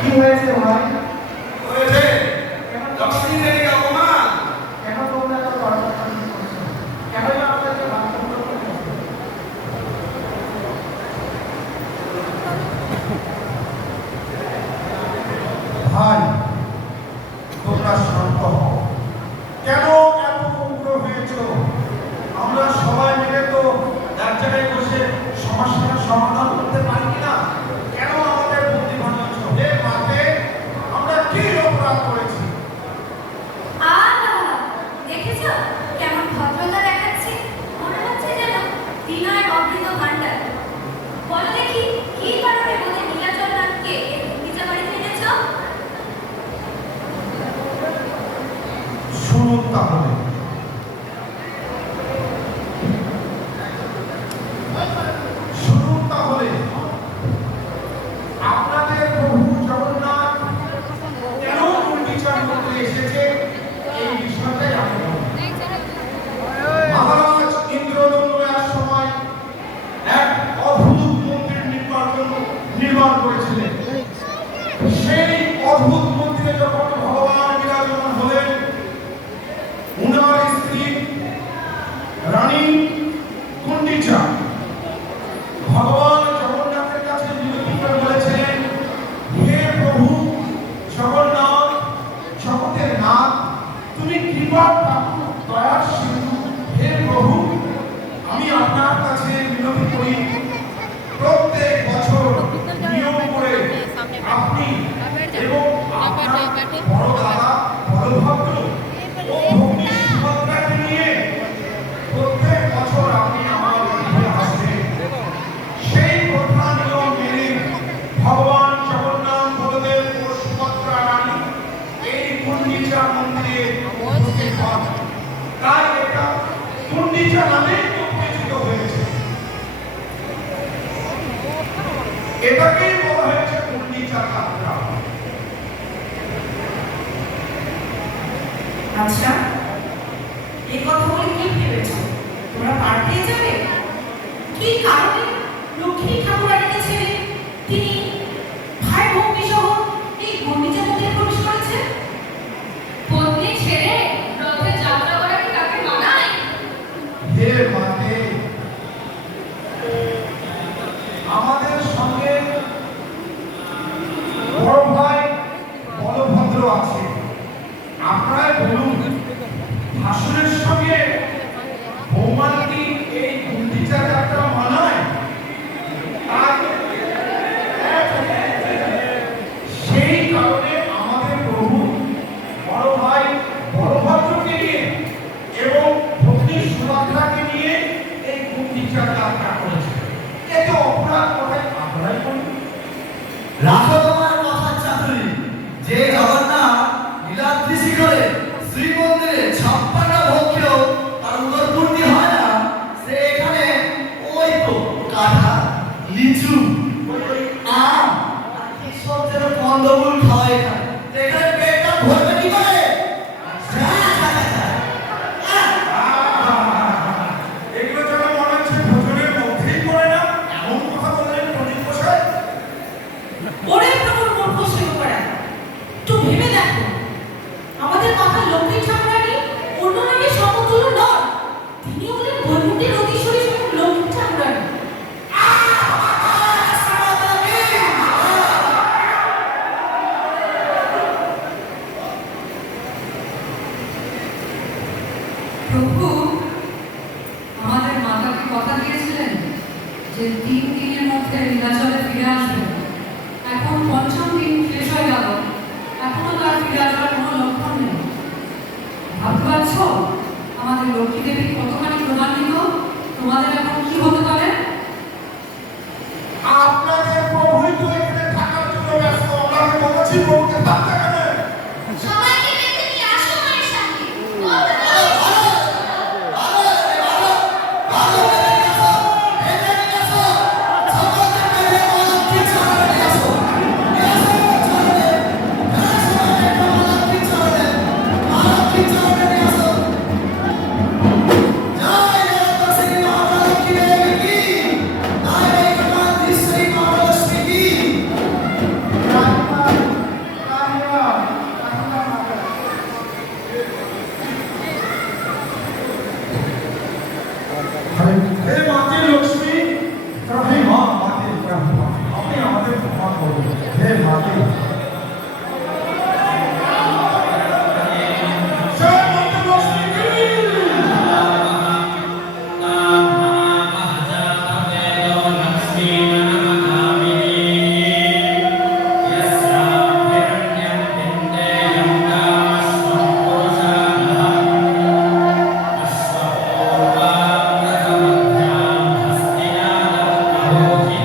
কি হয়েছে ভাই tập của mình. এটাকেই বলা হয়েছে কুণ্ডি চাকা। আচ্ছা এই কথা বলে কি ভেবেছ? তোমরা পার পেয়ে যাবে? কি কারণে লক্ষ্মী ঠাকুরানীকে ছেড়ে তিনি ভাই ভক্তি সহ এই গণ্ডিচা মধ্যে প্রবেশ করেছে? পত্নী ছেড়ে রথে যাত্রা করা কি তাকে মানায়? হে মাতে আমাদের এত অপরাধ কোথায় আপনারাই করবেন রাখদমার মাথার চাকরি। যে জগন্নাথ নীলাদ্রি শিখরে শ্রী মন্দিরে ছাপ্পান্ন ভোগকেও তার উদরপূর্তি হয় না, সে এখানে ওই তো কাঁঠা লিচু আম সব যেন কন্দমূল খাওয়া যে তিন দিনের মধ্যে নীলাচলে ফিরে আসবে। এখন পঞ্চম দিন শেষ হয়ে গেল। এখনও তার ফিরে আসার কোনো লক্ষণ নেই। ভাবতে পারছ? আমাদের লক্ষ্মী দেবী কতখানি প্রধান তোমাদের এখন কি হতে Yeah.